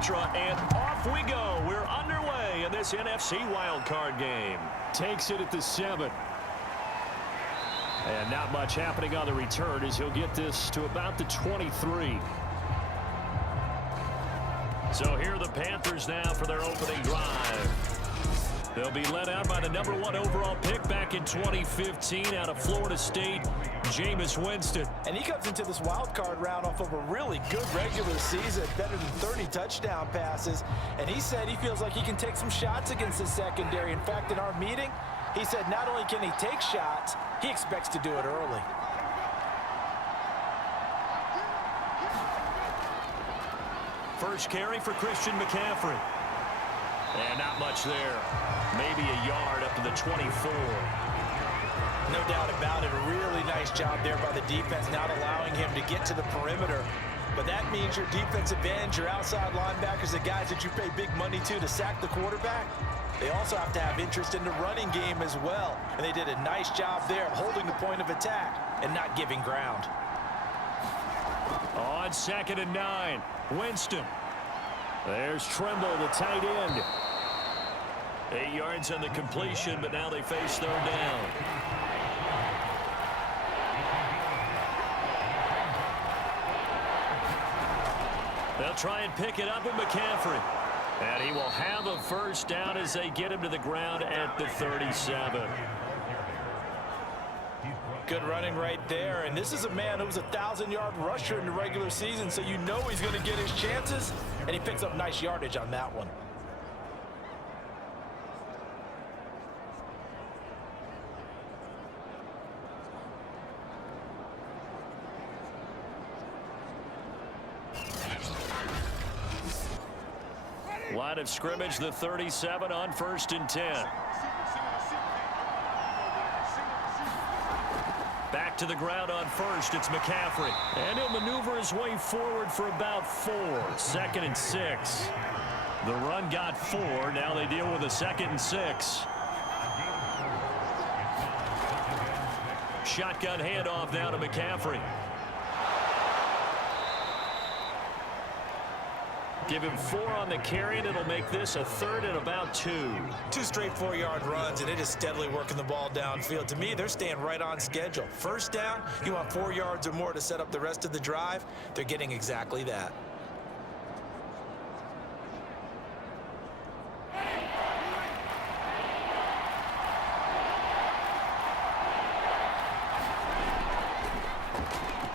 mantra, and off we go. We're underway in this NFC wildcard game. Takes it at the 7. And not much happening on the return as he'll get this to about the 23. So here are the Panthers now for their opening drive. They'll be led out by the #1 overall pick back in 2015 out of Florida State, Jameis Winston. And he comes into this wild card round off of a really good regular season, better than 30 touchdown passes. And he said he feels like he can take some shots against the secondary. In fact, in our meeting, he said not only can he take shots, he expects to do it early. First carry for Christian McCaffrey. And not much there. Maybe a yard up to the 24. No doubt about it. A really nice job there by the defense, not allowing him to get to the perimeter. But that means your defensive ends, your outside linebackers, the guys that you pay big money to sack the quarterback, they also have to have interest in the running game as well. And they did a nice job there holding the point of attack and not giving ground. On 2nd and 9, Winston. There's Trimble, the tight end. 8 yards on the completion, but now they face 3rd down. They'll try and pick it up with McCaffrey. And he will have a first down as they get him to the ground at the 37. Good running right there. And this is a man who was a 1,000-yard rusher in the regular season, so you know he's going to get his chances. And he picks up nice yardage on that one. Line of scrimmage, the 37 on 1st and 10. Back to the ground on 1st, it's McCaffrey. And he'll maneuver his way forward for about 4. 2nd and 6. The run got 4. Now they deal with a 2nd and 6. Shotgun handoff now to McCaffrey. Give him 4 on the carry, and it'll make this a 3rd and about 2. 2 straight 4-yard runs, and it is steadily working the ball downfield. To me, they're staying right on schedule. First down, you want 4 yards or more to set up the rest of the drive. They're getting exactly that.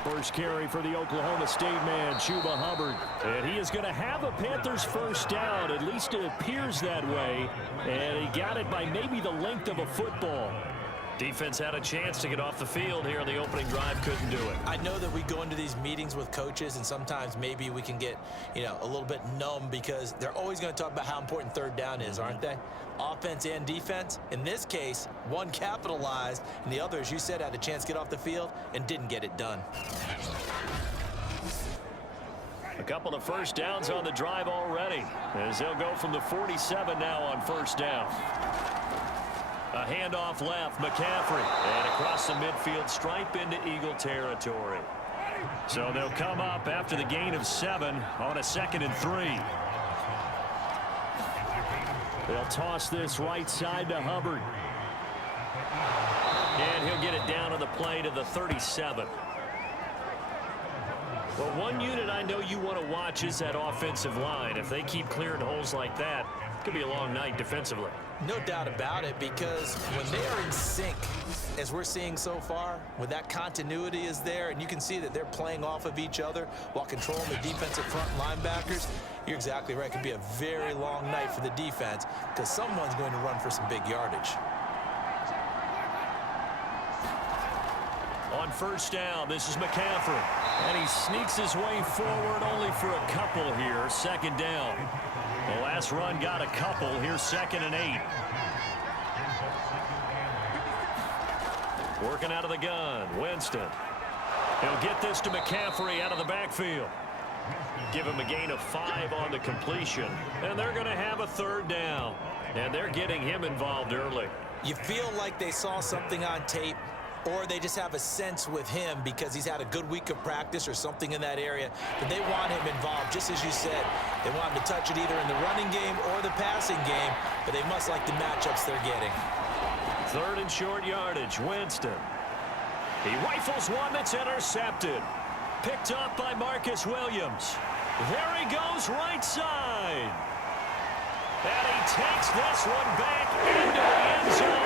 First carry for the Oklahoma State man, Chuba Hubbard. And he is going to have a Panthers first down. At least it appears that way. And he got it by maybe the length of a football. Defense had a chance to get off the field here on the opening drive. Couldn't do it. I know that we go into these meetings with coaches, and sometimes maybe we can get, a little bit numb because they're always going to talk about how important 3rd down is, aren't they? Offense and defense. In this case, one capitalized, and the other, as you said, had a chance to get off the field and didn't get it done. A couple of first downs on the drive already, as they'll go from the 47 now on 1st down. A handoff left, McCaffrey, and across the midfield stripe into Eagle territory. So they'll come up after the gain of 7 on a 2nd and 3. They'll toss this right side to Hubbard. And he'll get it down on the play to the 37. Well, one unit I know you want to watch is that offensive line. If they keep clearing holes like that, it could be a long night defensively. No doubt about it, because when they are in sync, as we're seeing so far, when that continuity is there, and you can see that they're playing off of each other while controlling the defensive front linebackers, you're exactly right. It could be a very long night for the defense because someone's going to run for some big yardage. On 1st down, this is McCaffrey. And he sneaks his way forward only for a couple here. 2nd down. The last run got a couple. Here's 2nd and 8. Working out of the gun. Winston. He'll get this to McCaffrey out of the backfield. Give him a gain of 5 on the completion. And they're going to have a 3rd down. And they're getting him involved early. You feel like they saw something on tape or they just have a sense with him because he's had a good week of practice or something in that area that they want him involved. Just as you said, they want him to touch it either in the running game or the passing game, but they must like the matchups they're getting. 3rd and short yardage, Winston. He rifles one that's intercepted. Picked up by Marcus Williams. There he goes, right side. And he takes this one back into the end zone.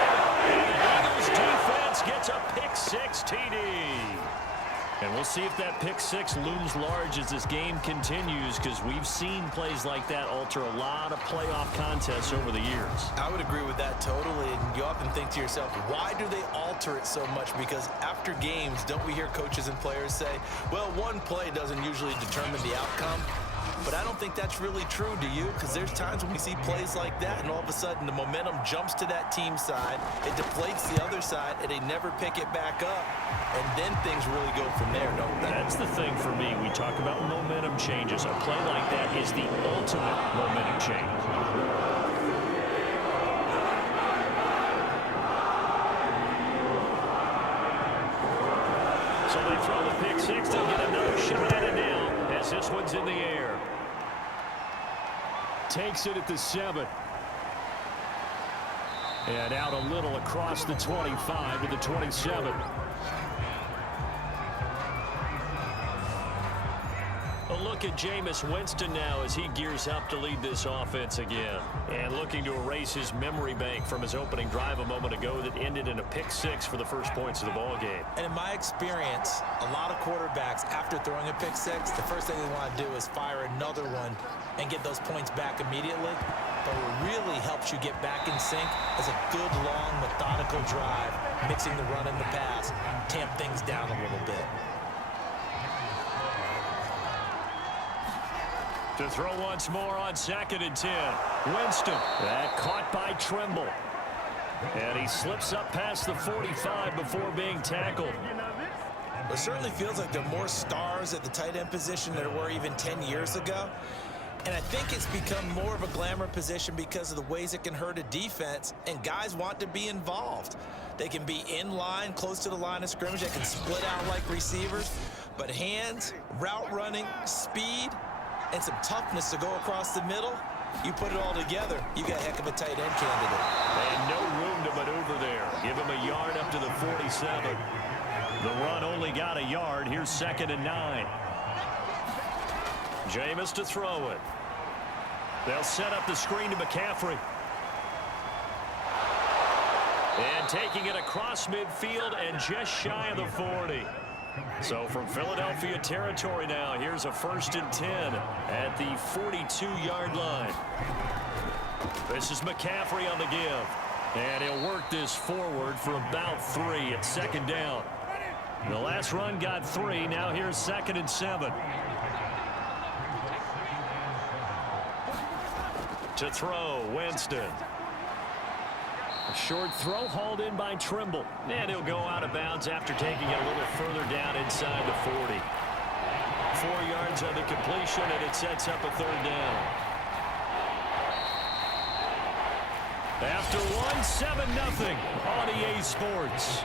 And the Eagles defense gets a pick-6 TD. And we'll see if that pick-6 looms large as this game continues, because we've seen plays like that alter a lot of playoff contests over the years. I would agree with that totally, and you often think to yourself, why do they alter it so much? Because after games, don't we hear coaches and players say, well, one play doesn't usually determine the outcome? But I don't think that's really true, do you? Because there's times when we see plays like that, and all of a sudden the momentum jumps to that team side, it deflates the other side, and they never pick it back up. And then things really go from there, don't they? That's the thing for me. We talk about momentum changes. A play like that is the ultimate momentum change. So they throw the pick-6. They'll get another shot at it now as this one's in the air. Takes it at the 7. And out a little across the 25 to the 27. A look at Jameis Winston now as he gears up to lead this offense again. And looking to erase his memory bank from his opening drive a moment ago that ended in a pick-6 for the first points of the ball game. And in my experience, a lot of quarterbacks, after throwing a pick-6, the first thing they want to do is fire another one and get those points back immediately. But what really helps you get back in sync is a good, long, methodical drive, mixing the run and the pass, tamp things down a little bit. To throw once more on 2nd and 10. Winston. That caught by Trimble. And he slips up past the 45 before being tackled. It certainly feels like there are more stars at the tight end position than there were even 10 years ago. And I think it's become more of a glamour position because of the ways it can hurt a defense, and guys want to be involved. They can be in line, close to the line of scrimmage. They can split out like receivers. But hands, route running, speed, and some toughness to go across the middle, you put it all together, you got a heck of a tight end candidate. And no room to maneuver there. Give him a yard up to the 47. The run only got a yard. Here's 2nd and 9. Jameis to throw it. They'll set up the screen to McCaffrey. And taking it across midfield and just shy of the 40. So from Philadelphia territory now, here's a 1st and 10 at the 42-yard line. This is McCaffrey on the give. And he'll work this forward for about 3 at 2nd down. The last run got 3. Now here's 2nd and 7. To throw, Winston. A short throw hauled in by Trimble. And he'll go out of bounds after taking it a little further down inside the 40. 4 yards on the completion, and it sets up a 3rd down. After one, 7-0 on EA Sports.